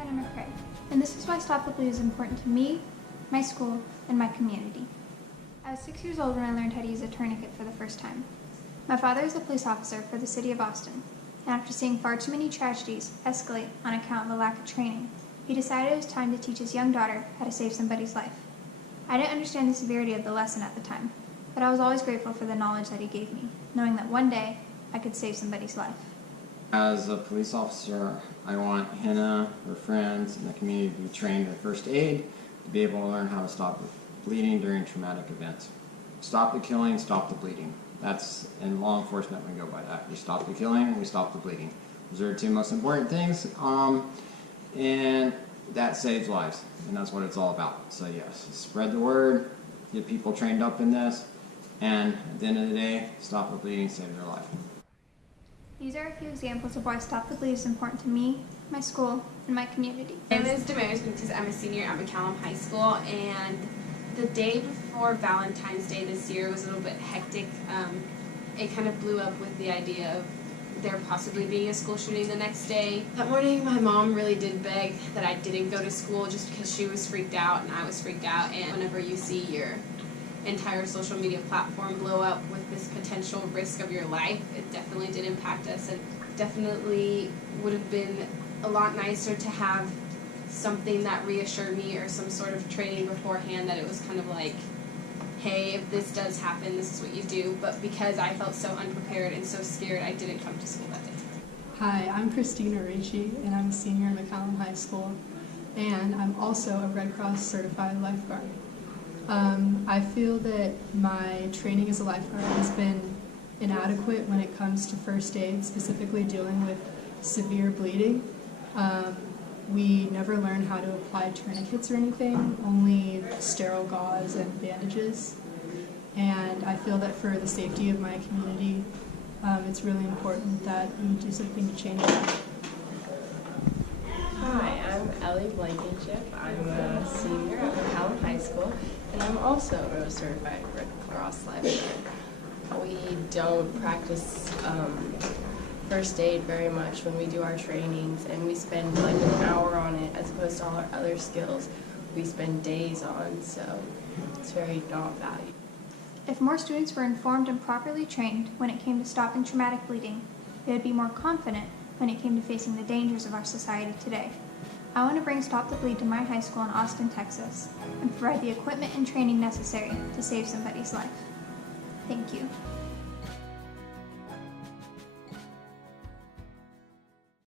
Hannah McCrae, and this is why Stop the Bleed is important to me, my school, and my community. I was 6 years old when I learned how to use a tourniquet for the first time. My father is a police officer for the city of Austin, and after seeing far too many tragedies escalate on account of a lack of training, he decided it was time to teach his young daughter how to save somebody's life. I didn't understand the severity of the lesson at the time, but I was always grateful for the knowledge that he gave me, knowing that one day I could save somebody's life. As a police officer, I want Hannah, her friends, and the community to be trained in first aid to be able to learn how to stop bleeding during traumatic events. Stop the killing, stop the bleeding. That's, in law enforcement, we go by that. We stop the killing and we stop the bleeding. Those are the two most important things, and that saves lives, and that's what it's all about. So yes, spread the word, get people trained up in this, and at the end of the day, stop the bleeding, save their life. These are a few examples of why Stop the Bleed is important to me, my school, and my community. My name is Damaris Benitez. I'm a senior at McCallum High School, and the day before Valentine's Day this year was a little bit hectic. It kind of blew up with the idea of there possibly being a school shooting the next day. That morning, my mom really did beg that I didn't go to school just because she was freaked out and I was freaked out. And whenever you see your entire social media platform blow up with this potential risk of your life, it definitely did impact us, and definitely would have been a lot nicer to have something that reassured me or some sort of training beforehand that it was kind of like, hey, if this does happen, this is what you do. But because I felt so unprepared and so scared, I didn't come to school that day. Hi, I'm Christina Ricci, and I'm a senior at McCallum High School, and I'm also a Red Cross certified lifeguard. I feel that my training as a lifeguard has been inadequate when it comes to first aid, specifically dealing with severe bleeding. We never learn how to apply tourniquets or anything, only sterile gauze and bandages. And I feel that for the safety of my community, it's really important that we do something to change that. Hi, I'm Ellie Blankenship. I'm a senior at McCallum High School, and I'm also a certified Red Cross lifeguard. We don't practice first aid very much when we do our trainings, and we spend like an hour on it as opposed to all our other skills we spend days on, so it's very not valued. If more students were informed and properly trained when it came to stopping traumatic bleeding, they would be more confident when it came to facing the dangers of our society today. I want to bring Stop the Bleed to my high school in Austin, Texas, and provide the equipment and training necessary to save somebody's life. Thank you.